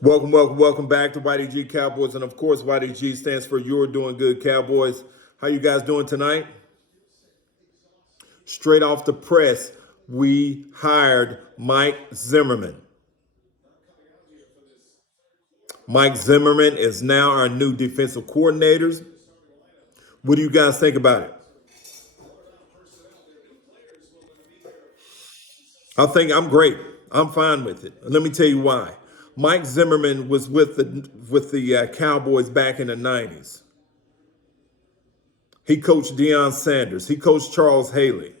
Welcome back to YDG Cowboys. And of course, YDG stands for You're Doing Good Cowboys. How you guys doing tonight? Straight off the press, we hired Mike Zimmerman. Mike Zimmerman is now our new defensive coordinator. What do you guys think about it? I think I'm great. I'm fine with it. Let me tell you why. Mike Zimmerman was with the Cowboys back in the '90s. He coached Deion Sanders. He coached Charles Haley.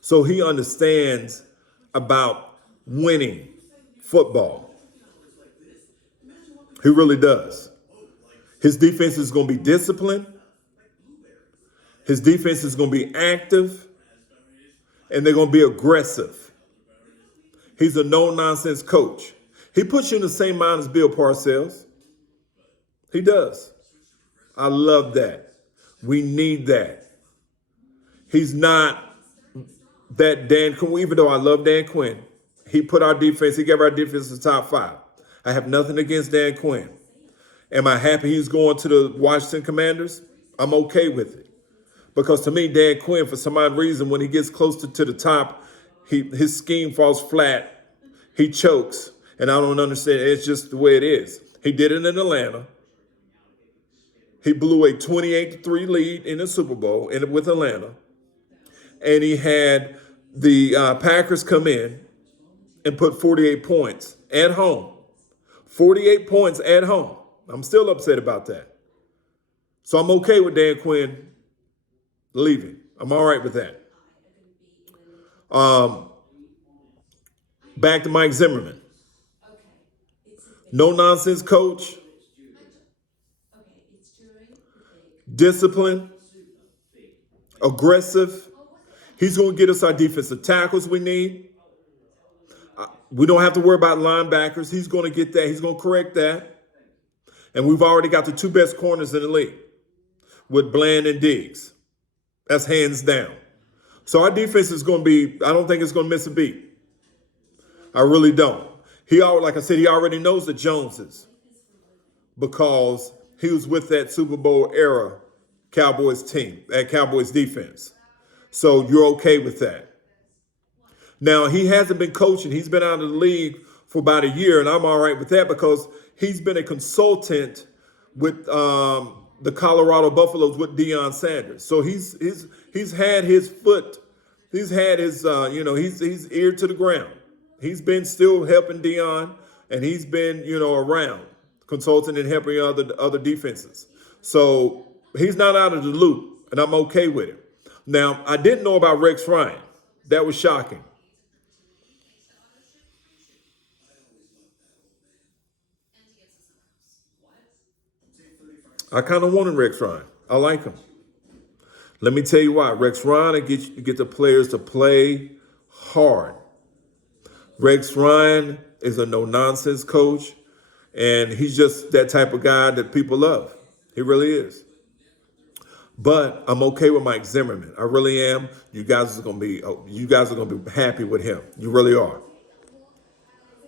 So he understands about winning football. He really does. His defense is going to be disciplined. His defense is going to be active. And they're going to be aggressive. He's a no-nonsense coach. He puts you in the same mind as Bill Parcells. He does. I love that. We need that. He's not that Dan Quinn, even though I love Dan Quinn. He gave our defense the top 5. I have nothing against Dan Quinn. Am I happy he's going to the Washington Commanders? I'm okay with it. Because to me, Dan Quinn, for some odd reason, when he gets closer to the top, his scheme falls flat. He chokes. And I don't understand. It's just the way it is. He did it in Atlanta. He blew a 28-3 lead in the Super Bowl with Atlanta. And he had the Packers come in and put 48 points at home. 48 points at home. I'm still upset about that. So I'm okay with Dan Quinn leaving. I'm all right with that. Back to Mike Zimmerman. No nonsense coach. Discipline. Aggressive. He's going to get us our defensive tackles we need. We don't have to worry about linebackers. He's going to get that. He's going to correct that. And we've already got the 2 best corners in the league with Bland and Diggs. That's hands down. So our defense is going to be, I don't think it's going to miss a beat. I really don't. Like I said, he already knows the Joneses because he was with that Super Bowl era Cowboys team, that Cowboys defense. So you're okay with that. Now, he hasn't been coaching. He's been out of the league for about a year, and I'm all right with that because he's been a consultant with the Colorado Buffaloes with Deion Sanders. So he's had his foot, he's had his, he's ear to the ground. He's been still helping Deion, and he's been, around, consulting and helping other defenses. So he's not out of the loop, and I'm okay with it. Now, I didn't know about Rex Ryan. That was shocking. I kind of wanted Rex Ryan. I like him. Let me tell you why. Rex Ryan will get the players to play hard. Rex Ryan is a no-nonsense coach, and he's just that type of guy that people love. He really is. But I'm okay with Mike Zimmerman. I really am. You guys are gonna be happy with him. You really are.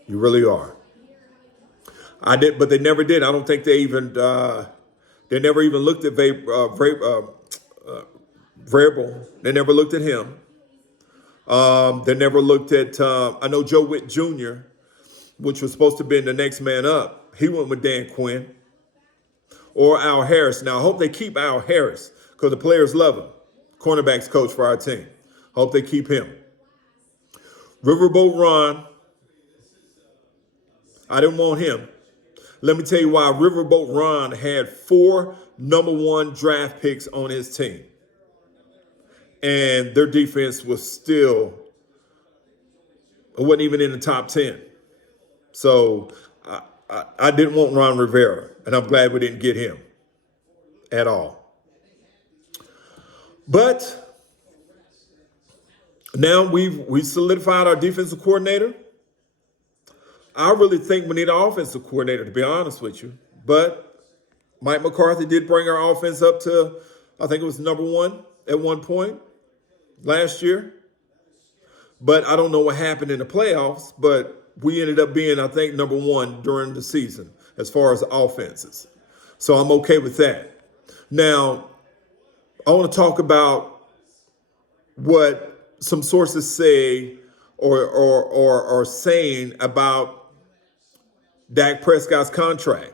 You really are. But they never did. I don't think they never even looked at Vrabel. They never looked at him. They never looked at, I know Joe Witt Jr., which was supposed to be the next man up. He went with Dan Quinn or Al Harris. Now, I hope they keep Al Harris because the players love him. Cornerbacks coach for our team. Hope they keep him. Riverboat Ron, I didn't want him. Let me tell you why. Riverboat Ron had 4 number 1 draft picks on his team. And their defense was still, it wasn't even in the top 10. So I didn't want Ron Rivera, and I'm glad we didn't get him at all. But now we solidified our defensive coordinator. I really think we need an offensive coordinator, to be honest with you. But Mike McCarthy did bring our offense up to, I think it was number 1 at one point last year. But I don't know what happened in the playoffs. But we ended up being, I think, number one during the season as far as offenses. So I'm okay with that. Now, I want to talk about what some sources say or are saying about Dak Prescott's contract.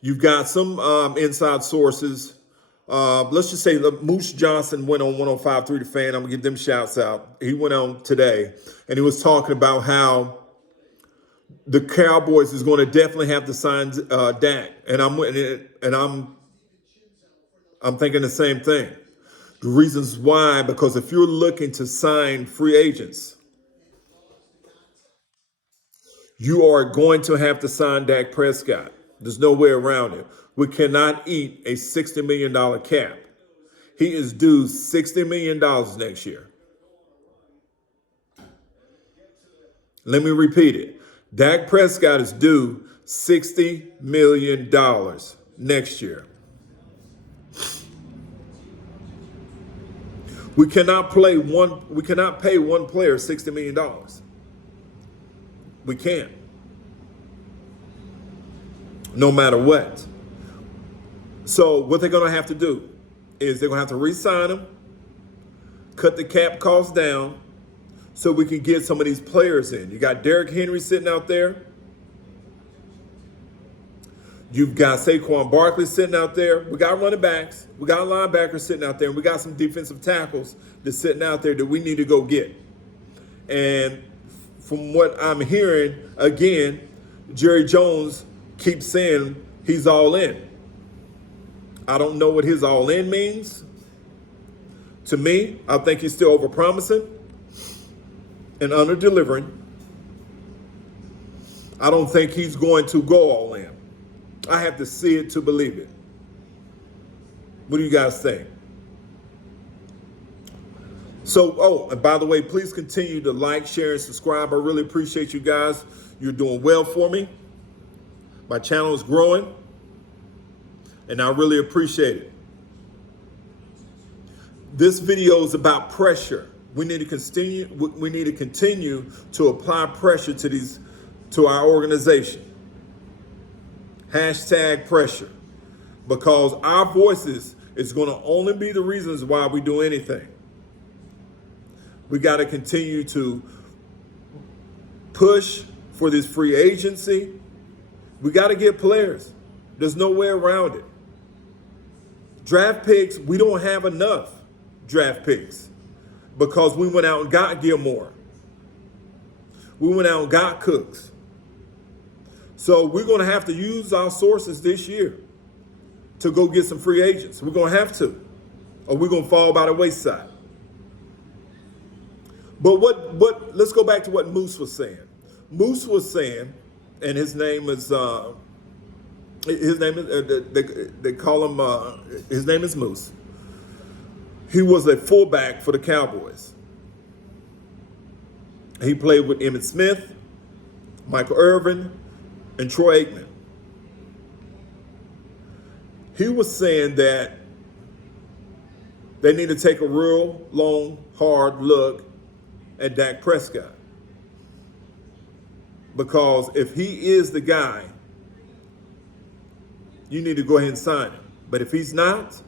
You've got some inside sources. Let's just say Moose Johnson went on 105.3 The Fan. I'm going to give them shouts out. He went on today, and he was talking about how the Cowboys is going to definitely have to sign Dak. And I'm thinking the same thing. The reasons why, because if you're looking to sign free agents, you are going to have to sign Dak Prescott. There's no way around it. We cannot eat a $60 million cap. He is due $60 million next year. Let me repeat it. Dak Prescott is due $60 million next year. We cannot pay one player $60 million. We can't. No matter what. So what they're going to have to do is they're going to have to re-sign him, cut the cap cost down so we can get some of these players in. You got Derrick Henry sitting out there. You've got Saquon Barkley sitting out there. We got running backs. We got linebackers sitting out there. And we got some defensive tackles that's sitting out there that we need to go get. And from what I'm hearing, again, Jerry Jones keeps saying he's all in. I don't know what his all in means. To me, I think he's still overpromising and under-delivering. I don't think he's going to go all in. I have to see it to believe it. What do you guys think? So, and by the way, please continue to like, share, and subscribe. I really appreciate you guys. You're doing well for me. My channel is growing, and I really appreciate it. This video is about pressure. We need to continue. We need to continue to apply pressure to our organization. Hashtag pressure, because our voices is going to only be the reasons why we do anything. We got to continue to push for this free agency. We got to get players. There's no way around it. Draft picks, we don't have enough draft picks because we went out and got Gilmore. We went out and got Cooks. So we're going to have to use our sources this year to go get some free agents. We're going to have to, or we're going to fall by the wayside. But let's go back to what Moose was saying. Moose was saying, and his name is they call him his name is Moose. He was a fullback for the Cowboys. He played with Emmitt Smith, Michael Irvin, and Troy Aikman. He was saying that they need to take a real long, hard look at Dak Prescott. Because if he is the guy, you need to go ahead and sign him. But if he's not,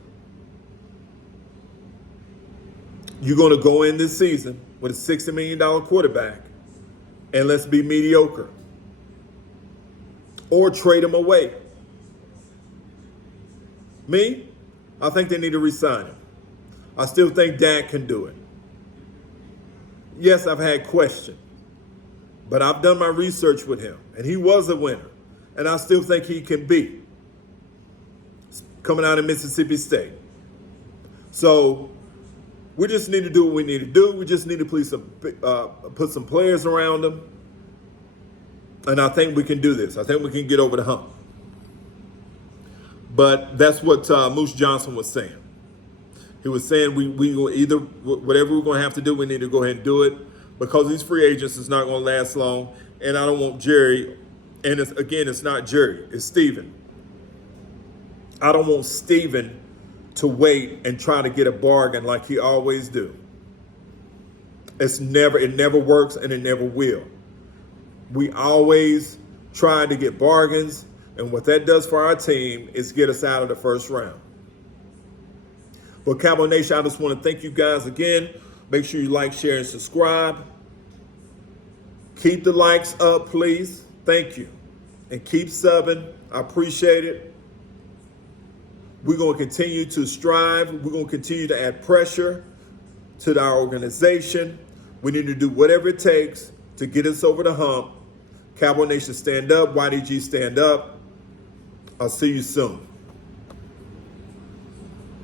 you're going to go in this season with a $60 million quarterback and let's be mediocre. Or trade him away. Me, I think they need to re-sign him. I still think Dak can do it. Yes, I've had questions, but I've done my research with him, and he was a winner, and I still think he can be coming out of Mississippi State. So we just need to do what we need to do. We just need to put some players around him. And I think we can do this. I think we can get over the hump. But that's what Moose Johnson was saying. He was saying we will either, whatever we're going to have to do, we need to go ahead and do it because these free agents is not going to last long. And I don't want Jerry, and it's not Jerry, it's Steven. I don't want Steven to wait and try to get a bargain like he always do. It never works and it never will. We always try to get bargains, and what that does for our team is get us out of the first round. But Cowboy Nation, I just want to thank you guys again. Make sure you like, share, and subscribe. Keep the likes up, please. Thank you. And keep subbing. I appreciate it. We're going to continue to strive. We're going to continue to add pressure to our organization. We need to do whatever it takes to get us over the hump. Cowboy Nation, stand up. YDG, stand up. I'll see you soon.